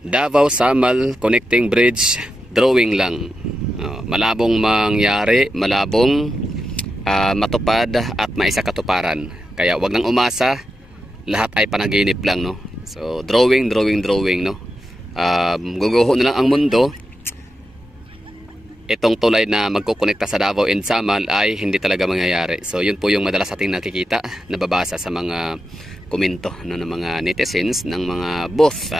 Davao Samal Connecting Bridge, drawing lang. Malabong mangyari, malabong matupad at maisakatuparan. Kaya wag nang umasa, lahat ay panaginip lang, no. So drawing, no. Guguho na lang ang mundo. Itong tulay na magkukonekta sa Davao and Samal ay hindi talaga mangyayari. So yun po yung madalas ating nakikita, nababasa sa mga komento, no, ng mga netizens ng mga both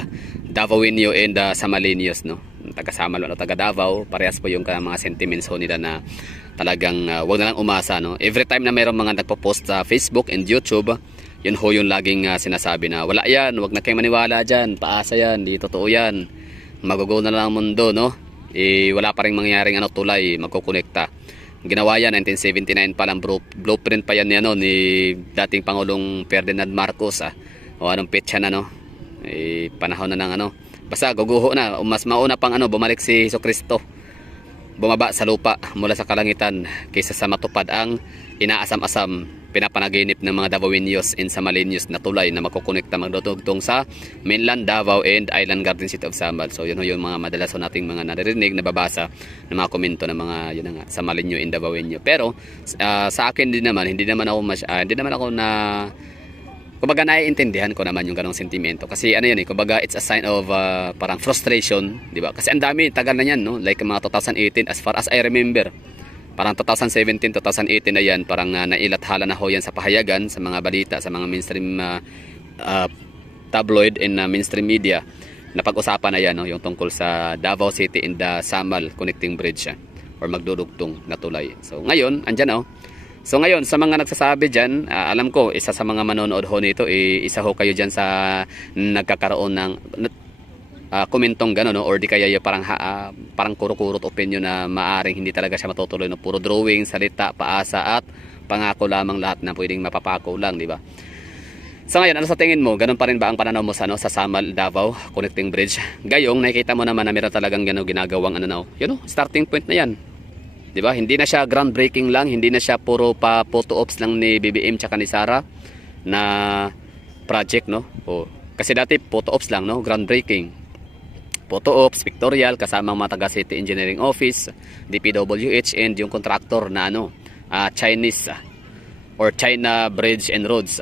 Davaoenyo and Samaleños, no. Taga Samal o taga Davao, parehas po yung mga sentiments ho nila na talagang wag na lang umasa, no. Every time na mayroong mga nagpo-post sa Facebook and YouTube, yun ho yung laging sinasabi na wala yan, wag na kayong maniwala dyan, paasa yan, di totoo yan, magugo na lang ang mundo, no. Wala pa rin mangyaring tulay magkukonekta. Ginawa yan 1979 pa lang, blueprint pa yan ni dating Pangulong Ferdinand Marcos, o anong petsa na, no. Panahon na ng basta guguho na, mas mauna pang bumalik si Jesucristo, bumaba sa lupa mula sa kalangitan kaysa sa matupad ang inaasam-asam pinapanaginip ng mga Davaoenyos and Samaleños na tulay na makukonekta magdudugtong sa mainland Davao and Island Garden City of Samal. So yun ho yung mga madalas nating mga naririnig, nababasa ng mga komento ng mga Samaleño and Davaoenyo. Pero sa akin din naman, hindi naman ako na kumbaga naiintindihan ko naman yung ganong sentimento. Kasi kumbaga it's a sign of parang frustration, di ba? Kasi ang dami, tagal na yan, no? Like mga 2018, as far as I remember. Parang 2017, 2018 na yan, parang nailathala na ho yan sa pahayagan, sa mga balita, sa mga mainstream tabloid and mainstream media. Napag-usapan na yan, no? Yung tungkol sa Davao City and the Samal Connecting Bridge or magdudugtong na tulay. So ngayon, andyan, so ngayon, sa mga nagsasabi dyan, alam ko, isa sa mga manonood ho nito, isa ho kayo dyan sa nagkakaroon ng komentong gano'n, no? Or di kaya yung parang kuro-kurot opinion na maaring hindi talaga siya matutuloy, no? Puro drawing, salita, paasa at pangako lamang lahat na pwedeng mapapako lang, di ba? So ngayon, ano sa tingin mo? Ganun pa rin ba ang pananaw mo sa Samal Davao Connecting Bridge? Gayong nakikita mo naman na meron talagang ginagawang starting point na yan. Di ba? Hindi na siya groundbreaking lang, hindi na siya puro pa photo ops lang ni BBM tsaka ni Sara na project, no? Kasi dati photo ops lang, no? Groundbreaking. Photo ops, pictorial, kasamang mga taga City Engineering Office, DPWH, and yung contractor na Chinese or China Bridge and Roads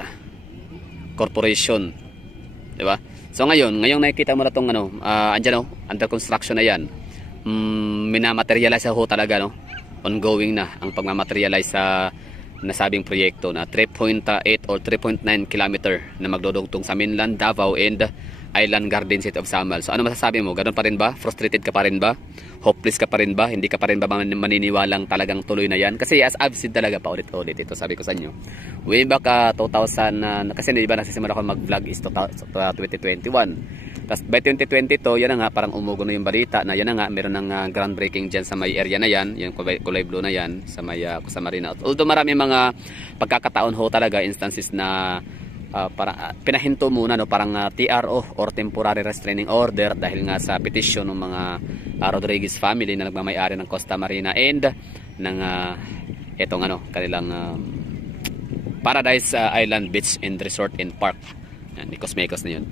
Corporation. Di ba? So ngayon nakikita mo na itong andyan, under construction na yan. Minamaterialize ho talaga, no? Ongoing na ang pagmamaterialize sa nasabing proyekto na 3.8 or 3.9 kilometer na magdudugtong sa mainland Davao and Island Garden City of Samal. So ano masasabi mo? Ganun pa rin ba? Frustrated ka pa rin ba? Hopeless ka pa rin ba? Hindi ka pa rin ba maniniwalang talagang tuloy na yan? Kasi as I've said talaga pa ulit-ulit, ito sabi ko sa inyo. Way back 2000, kasi di ba nagsisimula ako mag-vlog is 2021. Tapos by 2022, yan na nga, parang umugo na yung balita na yan na nga, meron ng groundbreaking dyan sa may area na yan, yung kulay blue na yan, sa may Kusamarina. Although marami mga pagkakataon ho talaga, instances na pinahinto muna, no, parang TRO or Temporary Restraining Order dahil nga sa petition ng mga Rodriguez family na nagmamay-ari ng Costa Marina and ng etong kanilang Paradise Island Beach and Resort and Park. Yan, Mekos na yun.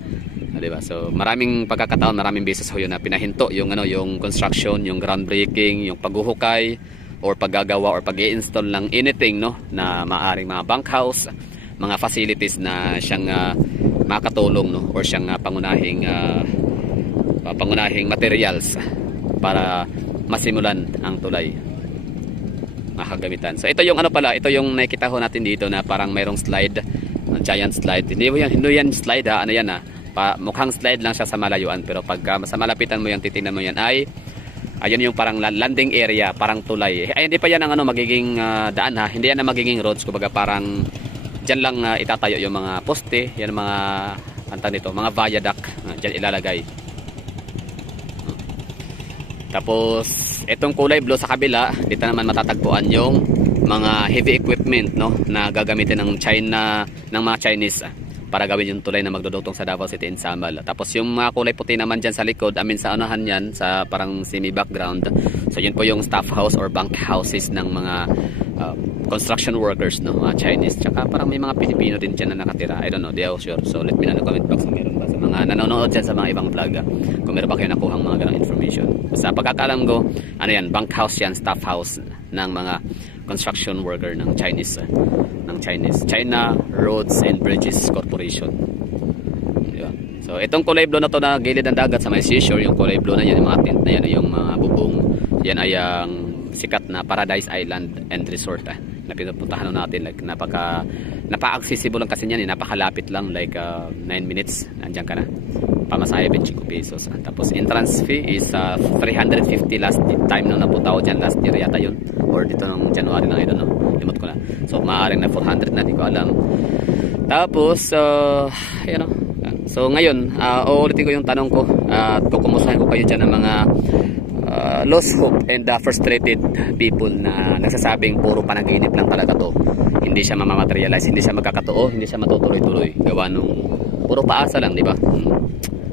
Diba? So maraming pagkakataon, maraming beses ho yun na pinahinto yung yung construction, yung groundbreaking, yung paghuhukay or paggagawa or pag-i-install ng anything, no, na maaring mga bunkhouse, mga facilities na siyang makatulong, no, or siyang pangunahing materials para masimulan ang tulay makagamitan. So ito yung ito yung nakikita ho natin dito na parang mayroong slide, giant slide. Hindi yan slide, yan mukhang slide lang siya sa malayuan, pero pag sa malapitan mo yan, titingnan mo yan ay ayun yung parang landing area, parang tulay. Ay hindi pa yan ang magiging daan, hindi yan ang magiging roads, kumbaga parang dyan lang itatayo yung mga poste, yan mga mga viaduct, dyan ilalagay. Tapos itong kulay blue sa kabila, dito naman matatagpuan yung mga heavy equipment, no, na gagamitin ng mga Chinese para gawin yung tulay na magdudugtong sa Davao City and Samal. Tapos yung mga kulay puti naman dyan sa likod, sa unahan yan, sa parang semi background. So yun po yung staff house or bunk houses ng mga construction workers, no, mga Chinese. Tsaka parang may mga Pilipino din dyan na nakatira. I don't know, they are sure. So let me know in the comment box kung meron ba sa mga mga nanonood dyan sa mga ibang vlog. Kung meron ba kayo nakuhang mga ganong information. Sa pagkakaalam ko, ano yan, bank house yan, staff house ng mga construction worker ng Chinese. China Roads and Bridges Corporation. Yun. So itong kulay blue na to na gilid ng dagat sa may seashore, yung kulay blue na yan, yung mga tent na yan, yung mga bubong, yan ay ang sikat na Paradise Island and Resort na pinupuntahan natin. Like napaka-accessible lang kasi yan, napakalapit lang, like 9 minutes nandiyan ka na. Pamasahe 25 pesos. Tapos entrance fee is 350 last time nung napunta ako dyan, last year yata yun, or dito nung January na, I don't know, limot ko na. So maaaring na 400 na, di ko alam. Tapos you know, so ngayon uulitin ko yung tanong ko at kukumustahin ko kayo dyan ng mga lost hope and frustrated people na nagsasabing puro panaginip lang talaga to, hindi siya mamamaterialize, hindi siya magkakatotoo, hindi siya matutuloy-tuloy, gawa nung puro paasa lang, di ba?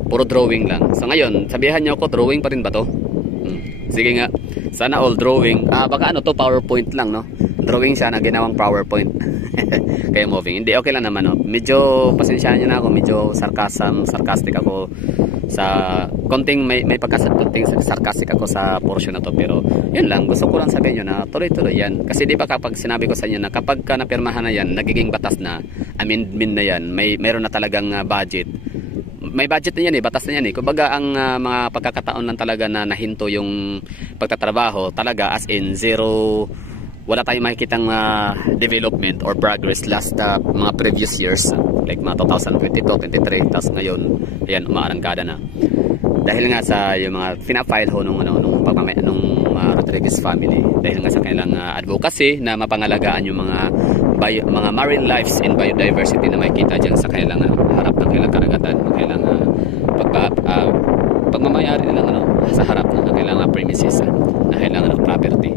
Puro drawing lang. So ngayon, sabihan niyo ako, drawing pa rin ba to? Sige nga, sana all drawing. Baka ano to, PowerPoint lang, no? Drawing siya na ginawang PowerPoint. Kaya moving. Hindi, okay lang naman, no? Medyo, pasensyahan niyo na ako, medyo sarcastic ako sa konting may konting sarcastic ako sa portion na to, pero yun lang, gusto ko lang sabihin nyo na tuloy-tuloy yan. Kasi di ba kapag sinabi ko sa inyo na kapag ka napirmahan na yan, nagiging batas na, amendment na yan, mayroon na talagang budget. May budget na yan batas na yan Kumbaga ang mga pagkakataon lang talaga na nahinto yung pagtatrabaho talaga, as in zero, wala tayong makikitang development or progress last mga previous years, like mga 2022, 23, tapos ngayon ayan, umaarangkada na dahil nga sa yung mga pinafile ho nung Rodriguez family, dahil nga sa kanilang advocacy na mapangalagaan yung mga marine lives and biodiversity na makikita dyan sa kanilang harap ng kanilang karagatan, ng kanilang pagmamayari nilang sa harap ng kanilang premises, na kanilang property.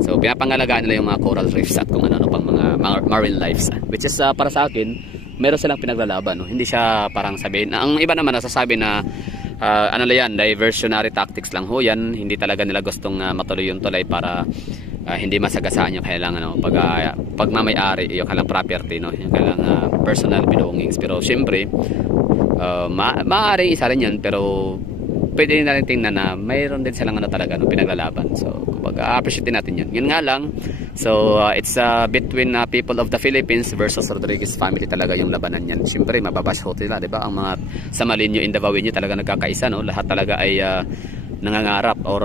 So pinapangalagaan nila yung mga coral reefs at kung ano pang mga marine lives, which is para sa akin meron silang pinaglalaban, no? Hindi siya parang sabihin, ang iba naman nasasabi na ano lang yan, diversionary tactics lang ho yan, hindi talaga nila gustong matuloy yung tulay para hindi masagasaan yung kailangan pagmamayari yung kailang property, no? Yung kailang personal belongings. Pero syempre maaaring isa rin yan, pero pwede rin natin tingnan na mayroon din silang talaga pinaglalaban. So kumbaga appreciate natin yun. Yun nga lang, so it's between people of the Philippines versus Rodriguez family talaga yung labanan yan. Siyempre mababash ho sila, diba? Ang mga Samalinyo and Davao talaga nagkakaisa, no? Lahat talaga ay nangangarap or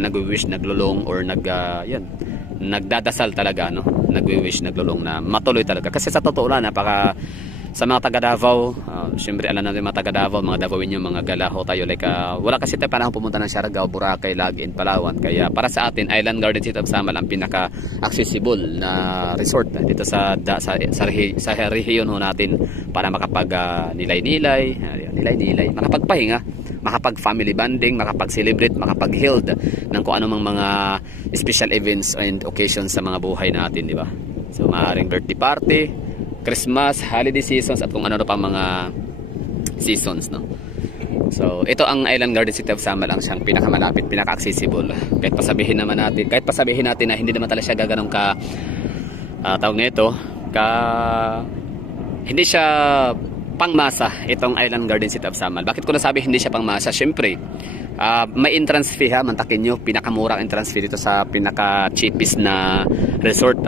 nagwi-wish, naglulong, or nagdadasal talaga, no? Nagwi-wish, naglulong na matuloy talaga. Kasi sa totoo lang, sa mga taga Davao, siyempre alam natin mga taga Davao, mga Davaoin yung mga galaho tayo, like wala kasi tayo panahon pumunta ng Siargao, Boracay, Lagin, Palawan. Kaya para sa atin, Island Garden City of Samal ang pinaka-accessible na resort dito sa rehiyon natin para nilay-nilay, makapagpahinga, makapag-family bonding, makapag-celebrate, makapag-held ng kung anumang mga special events and occasions sa mga buhay natin, di ba? So maaaring birthday party, Christmas, holiday seasons, at kung ano pa mga seasons, no? So ito ang Island Garden City of Samal, ang siyang pinakamalapit, pinaka-accessible. Kahit pasabihin natin na hindi naman talaga siya gaganong tawag nito, hindi siya pangmasa itong Island Garden City of Samal. Bakit ko nasabi hindi siya pangmasa? Syempre, may entrance fee, mantakin nyo, pinakamurang entrance fee dito sa pinaka-cheapest na resort.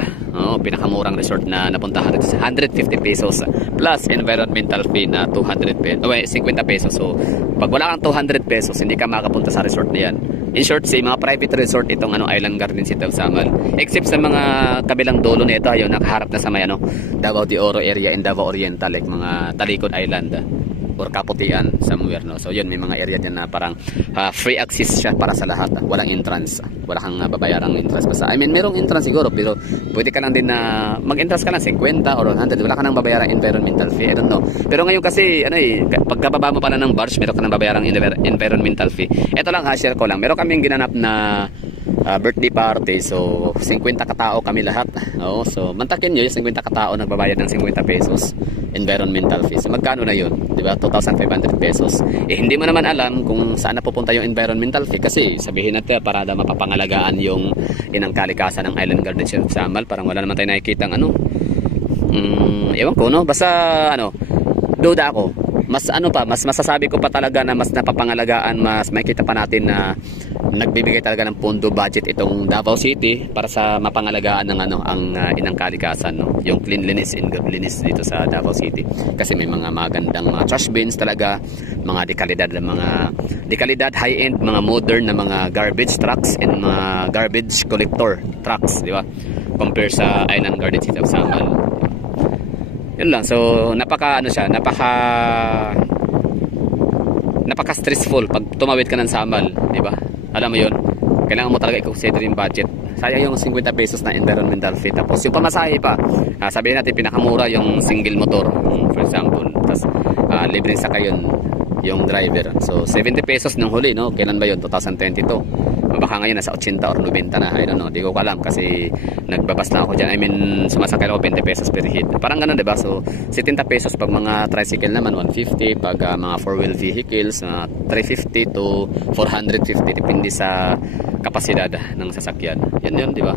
Pinakamurang resort na napuntahan dito sa 150 pesos plus environmental fee na 50 pesos. So pag wala kang 200 pesos, hindi ka makapunta sa resort na yan. In short, mga private resort itong Island Garden City of Samal, except sa mga kabilang dulo nito, yung nakaharap na sa may Davao de Oro area and Davao Oriental, like mga Talikod Island or Kaputian somewhere, no? So yun, may mga area din na parang free access siya para sa lahat, walang entrance, wala kang babayarang entrance. Basta merong entrance siguro, pero pwede ka lang din na mag-entrance ka lang 50 or 100, wala ka nang babayarang environmental fee, I don't know. Pero ngayon kasi pagkababa mo pala ng barge, meron ka nang babayarang environmental fee. Ito lang, share ko lang, meron kaming ginanap na birthday party. So 50 katao kami lahat. So mantakin nyo, yung 50 katao nagbabayad ng 50 pesos environmental fees. So magkano na yun? Diba? 2,500 pesos. Hindi mo naman alam kung saan napupunta yung environmental fee, kasi sabihin natin para mapapangalagaan yung inang kalikasan ng Island Garden City of Samal. Parang wala naman tayo nakikita ewan ko, no? Basta duda ako mas ano pa, mas masasabi ko pa talaga na mas napapangalagaan, mas makikita pa natin na nagbibigay talaga ng pondo budget itong Davao City para sa mapangalagaan ng ano ang inang kalikasan, no? Yung cleanliness and godliness dito sa Davao City. Kasi may mga magandang mga trash bins talaga, mga dekalidad high-end, mga modern na mga garbage trucks and mga garbage collector trucks, di ba? Compare sa Island Garden City of Samal. Yun lang. So napaka stressful pag tumawid ka ng Samal, di ba? Alam mo yun, kailangan mo talaga i-consider yung budget. Sayang yung 50 pesos na environmental fee. Tapos yung pamasahe pa, sabihin natin pinakamura yung single motor, for example. Tapos libreng sakay yun yung driver. So 70 pesos ng huli, no? Kailan ba yun? 2022. Baka ngayon nasa 80 or 90 na, I don't know, di ko alam kasi nagbabas lang ako dyan. I mean, sumasakay ako 20 pesos per hit. Parang ganun, diba? So 70 pesos pag mga tricycle naman, 150. Pag mga 4-wheel vehicles, 350 to 450, depende sa kapasidad ng sasakyan. Yan yun, diba?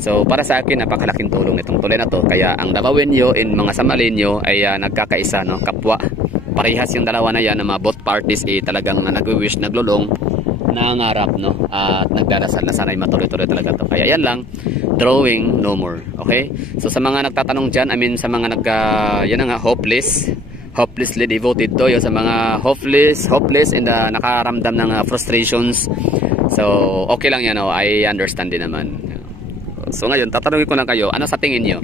So para sa akin, napakalaking tulong nitong tulay na to. Kaya ang Davaoenyo in mga Samalenyo ay nagkakaisa, no? Kapwa. Parehas yung dalawa na yan na mga both parties talagang nagwi-wish, naglulong, nangarap, no? At nagdarasal na sana'y matuloy-tuloy talaga to. Kaya yan lang, drawing no more. Okay? So sa mga nagtatanong dyan, I mean sa mga yan nga, hopelessly devoted to, yun, sa mga hopeless and nakaramdam ng frustrations. So okay lang yan, no? I understand din naman. So ngayon, tatanungin ko lang kayo, ano sa tingin nyo?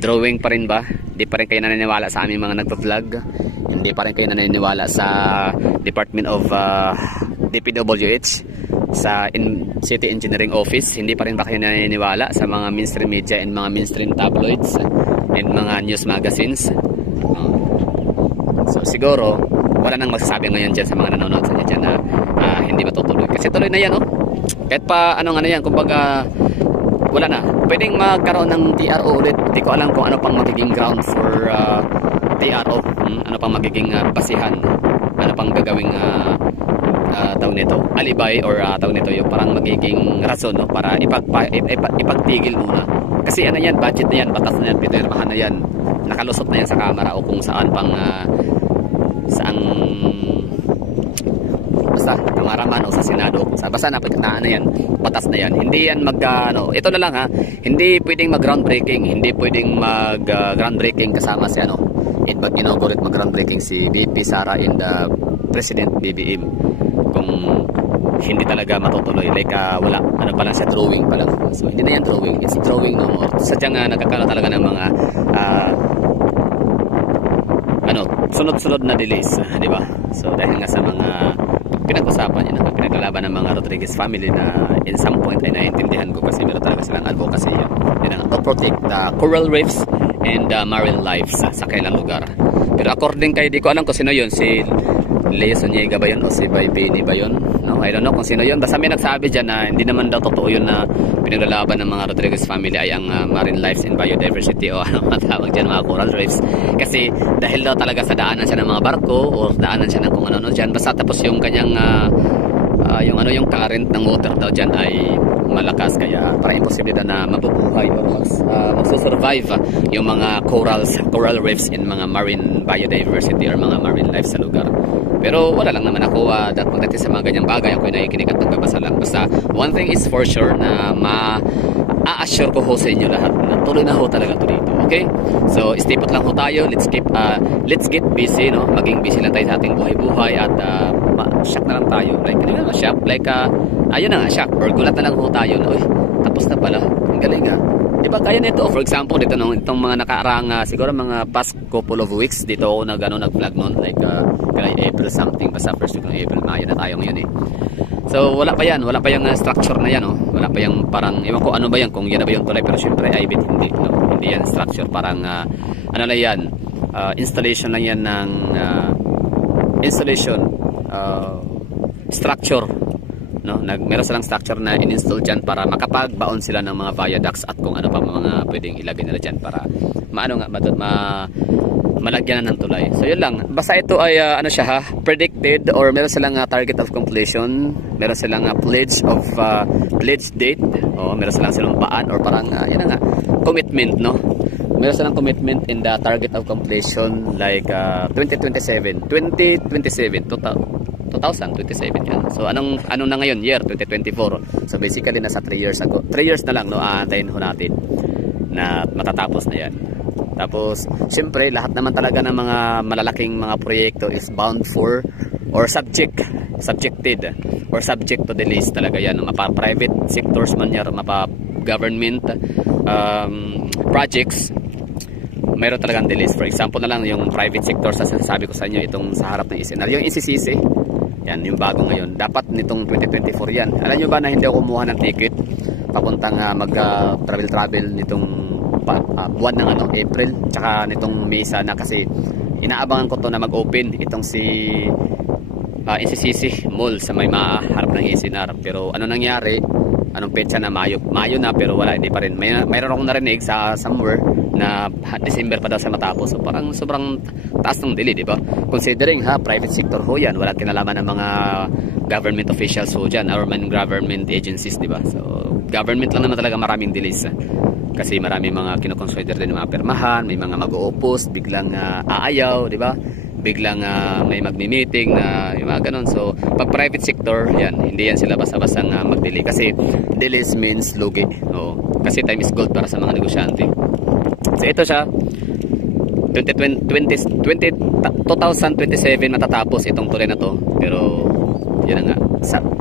Drawing pa rin ba? Hindi pa rin kayo naniniwala sa aming mga nagpa-vlog? Hindi pa rin kayo naniniwala sa Department of DPWH, sa City Engineering Office? Hindi pa rin ba kayo naniniwala sa mga mainstream media and mga mainstream tabloids and mga news magazines? So siguro wala nang masasabi ngayon dyan sa mga nanonood sa inyo dyan na hindi matutuloy. Kasi tuloy na yan, no? Kahit pa anong ano yan, kumbaga wala na. Pwedeng magkaroon ng TRO ulit. Hindi ko alam kung ano pang magiging ground for TRO. Ano pang magiging basihan. Ano pang gagawing tawag nito, alibay or tawag nito yung parang magiging rason, no? Para ipagtigil muna. Kasi ano yan, budget na yan, batas na yan, pinirmahan na yan, nakalusot na yan sa kamera o kung saan pang saang basta kamaraman o sa Senado, basta napagkataan na yan, batas na yan. Hindi yan ito na lang, ha, hindi pwedeng mag groundbreaking, hindi pwedeng mag groundbreaking kasama si pag inaugurat mag groundbreaking si VP Sara and President BBM kung hindi talaga matutuloy, like wala, ano pa lang siya, drawing pa lang. So hindi na yan drawing, it's drawing no more. Sadyang nagkakaroon talaga ng mga sunod-sunod na delays, di ba? So dahil nga sa mga pinag-usapan yun, pinagkalaban ng mga Rodriguez family na in some point ay naiintindihan ko kasi meron talaga silang advocacy yun to protect the coral reefs and marine lives sa kailang lugar. Pero according kay, di ko alam kung sino yun, si Leo Zuniga ba yun o si Baybini ba yun, no? I don't know kung sino yun. Basta may nagsabi dyan na hindi naman daw totoo yun na pinaglalaban ng mga Rodriguez family ay ang marine lives and biodiversity o ano matawag dyan, mga coral reefs. Kasi dahil daw talaga sa daanan siya ng mga barko o daanan siya ng kung ano dyan. Basta tapos yung kanyang yung current ng water daw dyan ay malakas, kaya para imposible na mabubuhay o magsusurvive yung mga coral reefs in mga marine biodiversity or mga marine life sa lugar. Pero wala lang naman ako pagdating sa mga ganyang bagay, ako nakikinig at nagbabasa lang. Basta one thing is for sure na ma-assure ko ho sa inyo lahat na tuloy na ho talaga ito dito. Okay? So stay put lang ho tayo, let's get busy, no? Maging busy lang tayo sa ating buhay-buhay at shock na lang tayo, like shock, like ayun na nga, shock or gulat na lang ho tayo na tapos na pala, ang galing diba, kaya nito, for example dito itong mga nakaarang siguro mga past couple of weeks dito ako nag-vlog noon, like April something, basta first week ng April, Mayo na tayo ngayon so wala pa yung structure na yan, wala pa yung parang, ewan ko ano ba yan, kung yan na ba yung tulay, pero syempre I bet hindi yan structure, parang ano lang yan, installation lang yan ng structure, no? Meron silang structure na in-install dyan para makapagbaon sila ng mga viaducts at kung ano pa mga pwedeng ilagay nila dyan para malagyan na ng tulay. So yun lang, basta ito ay predicted or meron silang target of completion, meron silang pledge date, o meron silang paan or parang yun na nga, commitment, no? meron silang commitment in the target of completion like 2027 yan. So ano na ngayon, year 2024. So basically nasa 3 years ago. 3 years na lang, no, aantayin ho natin na matatapos na yan. Tapos siyempre lahat naman talaga ng mga malalaking mga proyekto is bound for or subjected or subject to delays talaga yan, no? Mapa private sectors man yan, mapa government projects, mayroon talagang delays. For example na lang yung private sector, sa sabi ko sa inyo itong sa harap ng SNR, yung NCCC yan, yung bago ngayon, dapat nitong 2024 yan. Alam nyo ba na hindi ako kumuha ng ticket papuntang mag travel nitong buwan ng April tsaka nitong May sana, kasi inaabangan ko to na mag-open itong si NCCC Mall sa may maharap ng SNR. Pero ano nangyari, anong petsa na, Mayo na, pero wala, hindi pa rin. Mayroon akong narinig sa somewhere na December pa daw sa matapos. So parang sobrang taas ng delay, di ba? Considering private sector ho yan, wala kinalaman ng mga government officials ho dyan, or man government agencies, di ba? So government lang naman talaga maraming delays. Kasi marami mga kinoconsider din mga permahan, may mga mag-o-oppose, biglang aayaw, di ba? Biglang may magmi-meeting na yung mga ganun. So pag private sector yan, hindi yan sila basta-bastang mag-delay, kasi delays means lugi. Kasi time is gold para sa mga negosyante. So ito siya, 2027 matatapos itong tulay na to. Pero yan na nga,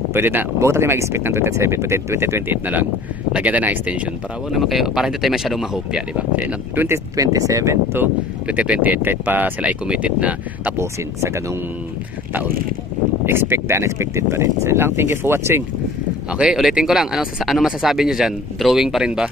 pwede na, huwag tayo mag-expect ng 2027, 2028 na lang. Lagyan na extension para wag naman kayo, para hindi tayo masyadong mahopya, di ba? 2027 to 2028, kahit pa sila ay committed na tapusin sa ganung taon. Expect the unexpected pa rin. So lang, thank you for watching. Okay, ulitin ko lang, ano masasabi niyo diyan? Drawing pa rin ba?